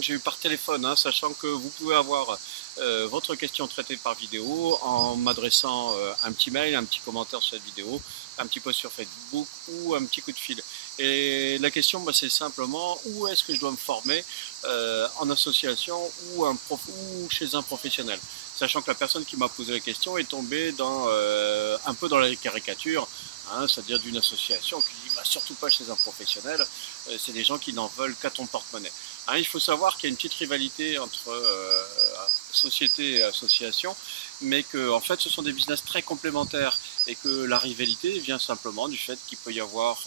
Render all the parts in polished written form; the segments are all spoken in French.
que j'ai eues par téléphone, hein, sachant que vous pouvez avoir votre question traitée par vidéo en m'adressant un petit mail, un petit commentaire sur cette vidéo, un petit post sur Facebook ou un petit coup de fil. Et la question, bah, c'est simplement où est-ce que je dois me former en association ou chez un professionnel. Sachant que la personne qui m'a posé la question est tombée un peu dans la caricature, hein, c'est-à-dire d'une association qui dit bah, surtout pas chez un professionnel, c'est des gens qui n'en veulent qu'à ton porte-monnaie. Hein, il faut savoir qu'il y a une petite rivalité entre société et association, mais que en fait ce sont des business très complémentaires et que la rivalité vient simplement du fait qu'il peut y avoir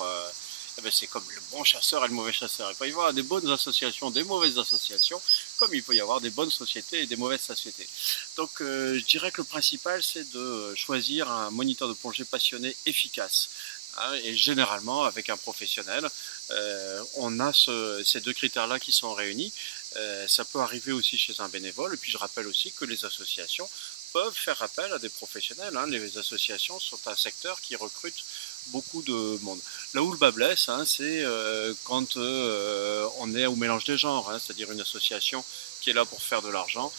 c'est comme le bon chasseur et le mauvais chasseur. Il peut y avoir des bonnes associations, des mauvaises associations, comme il peut y avoir des bonnes sociétés et des mauvaises sociétés. Donc je dirais que le principal c'est de choisir un moniteur de plongée passionné efficace. Hein, et généralement avec un professionnel, on a ces deux critères-là qui sont réunis. Ça peut arriver aussi chez un bénévole. Et puis je rappelle aussi que les associations peuvent faire appel à des professionnels. Hein. Les associations sont un secteur qui recrute beaucoup de monde. Là où le bas blesse, hein, c'est quand on est au mélange des genres, hein, c'est-à-dire une association qui est là pour faire de l'argent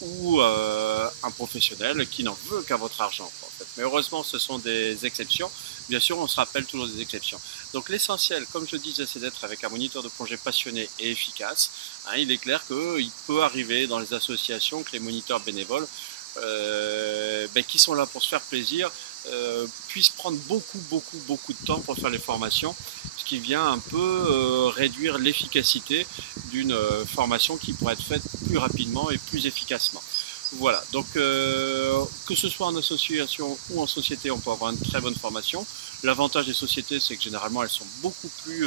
ou un professionnel qui n'en veut qu'à votre argent. En fait. Mais heureusement, ce sont des exceptions. Bien sûr, on se rappelle toujours des exceptions. Donc l'essentiel, comme je disais, c'est d'être avec un moniteur de plongée passionné et efficace. Hein, il est clair qu'il peut arriver dans les associations que les moniteurs bénévoles qui sont là pour se faire plaisir puissent prendre beaucoup de temps pour faire les formations, ce qui vient un peu réduire l'efficacité d'une formation qui pourrait être faite plus rapidement et plus efficacement. Voilà, donc que ce soit en association ou en société, on peut avoir une très bonne formation. L'avantage des sociétés, c'est que généralement, elles sont beaucoup plus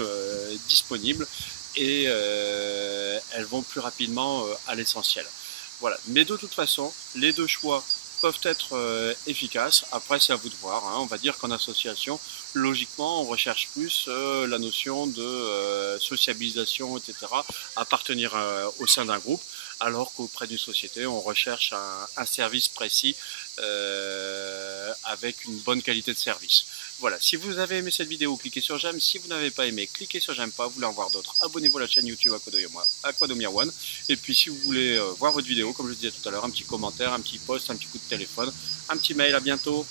disponibles et elles vont plus rapidement à l'essentiel. Voilà, mais de toute façon, les deux choix peuvent être efficaces. Après, c'est à vous de voir. Hein. On va dire qu'en association, logiquement, on recherche plus la notion de sociabilisation, etc., appartenir au sein d'un groupe, alors qu'auprès d'une société, on recherche un service précis avec une bonne qualité de service. Voilà, si vous avez aimé cette vidéo, cliquez sur j'aime. Si vous n'avez pas aimé, cliquez sur j'aime pas. Vous voulez en voir d'autres, abonnez-vous à la chaîne YouTube Aquadomia One. Et puis si vous voulez voir votre vidéo, comme je disais tout à l'heure, un petit commentaire, un petit post, un petit coup de téléphone, un petit mail, à bientôt.